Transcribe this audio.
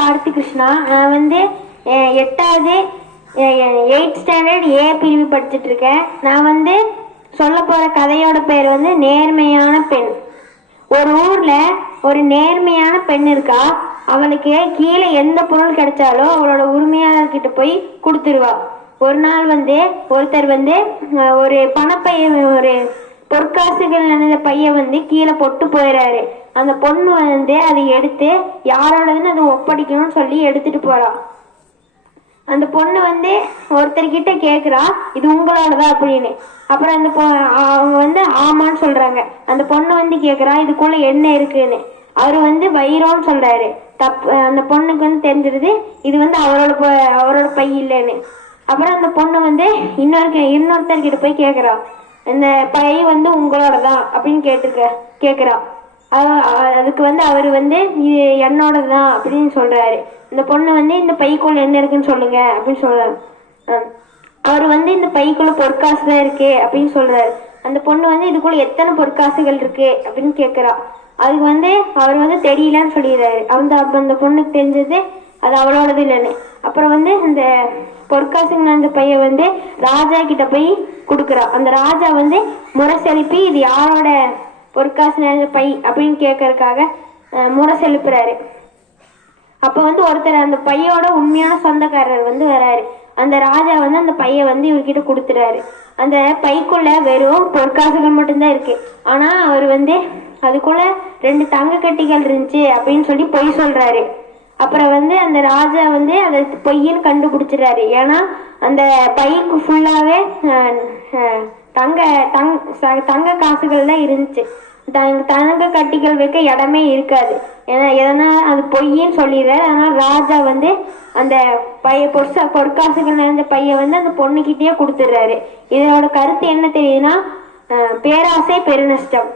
கார்த்தி கிருஷ்ணா. நான் வந்து 8வது 8th ஸ்டாண்டர்ட் ஏ பிரிவு படிச்சுட்டு இருக்கேன். நான் வந்து சொல்ல போற கதையோட பேர் வந்து நேர்மையான பெண். ஒரு ஊர்ல ஒரு நேர்மையான பெண் இருக்கா. அவளுக்கு கீழே எந்த பொருள் கிடைச்சாலும் அவளோட உரிமையாளர்கிட்ட போய் கொடுத்துருவா. ஒரு நாள் வந்து ஒருத்தர் வந்து ஒரு பணப்பைய, ஒரு பொற்காசுகள் நினைந்த பைய வந்து கீழே போட்டு போயிடுறாரு. அந்த பொண்ணு வந்து அதை எடுத்து யாரோடதுன்னு அதை ஒப்படைக்கணும்னு சொல்லி எடுத்துட்டு போறா. அந்த பொண்ணு வந்து ஒருத்தர்கிட்ட கேக்குறா, இது உங்களோடதா அப்படின்னு. அப்புறம் அந்த அவங்க வந்து ஆமான்னு சொல்றாங்க. அந்த பொண்ணு வந்து கேக்குறா, இதுக்குள்ள என்ன இருக்குன்னு. அவரு வந்து வைரம்னு சொல்றாரு. அந்த பொண்ணுக்கு வந்து தெரிஞ்சிருது இது வந்து அவரோட பை இல்லைன்னு. அப்புறம் அந்த பொண்ணு வந்து இன்னொருத்தர்கிட்ட போய் கேக்குறா, இந்த பை வந்து உங்களோடதான் அப்படின்னு கேக்குறா. அதுக்கு வந்து அவர் வந்து இது என்னோடதுதான் அப்படின்னு சொல்றாரு. இந்த பொண்ணு வந்து இந்த பைக்குள்ள என்ன இருக்குன்னு சொல்லுங்க அப்படின்னு சொல்றாரு. அவர் வந்து இந்த பைக்குள்ள பொற்காசு தான் இருக்கு அப்படின்னு சொல்றாரு. அந்த பொண்ணு வந்து இதுக்குள்ள எத்தனை பொற்காசுகள் இருக்கு அப்படின்னு கேக்குறா. அதுக்கு வந்து அவர் வந்து தெரியலன்னு சொல்லிடுறாரு. அந்த பொண்ணுக்கு தெரிஞ்சது அது அவளோடது இல்லைன்னு. அப்புறம் வந்து இந்த பொற்காசுங்க அந்த பைய வந்து ராஜா கிட்ட போய் கொடுக்குறா. அந்த ராஜா வந்து முறை செலுப்பி இது யாரோட பொற்காசு நிறைஞ்ச பை அப்படின்னு கேட்கறதுக்காக முறை செலுப்புறாரு. அப்ப வந்து ஒருத்தர் அந்த பையோட உண்மையான சொந்தக்காரர் வந்து வராரு. அந்த ராஜா வந்து அந்த பைய வந்து இவர்கிட்ட கொடுத்துறாரு. அந்த பைக்குள்ள வெறும் பொற்காசுகள் மட்டும்தான் இருக்கு. ஆனா அவர் வந்து அதுக்குள்ள 2 தங்க கட்டிகள் இருந்துச்சு அப்படின்னு சொல்லி பொய் சொல்றாரு. அப்புறம் வந்து அந்த ராஜா வந்து அதை பொய்ன்னு கண்டுபிடிச்சிடறாரு. ஏன்னா அந்த பைக்கு ஃபுல்லாவே தங்க காசுகள் தான் இருந்துச்சு. தங்க கட்டிகள் வைக்க இடமே இருக்காது. ஏன்னா எதனா அது பொய்ன்னு சொல்லிடுறாரு. அதனால ராஜா வந்து அந்த பொற்காசுகள் நிறைஞ்ச பைய வந்து அந்த பொண்ணுகிட்டயே கொடுத்துடுறாரு. இதோட கருத்து என்ன தெரியுதுன்னா, பேராசை பெருநஷ்டம்.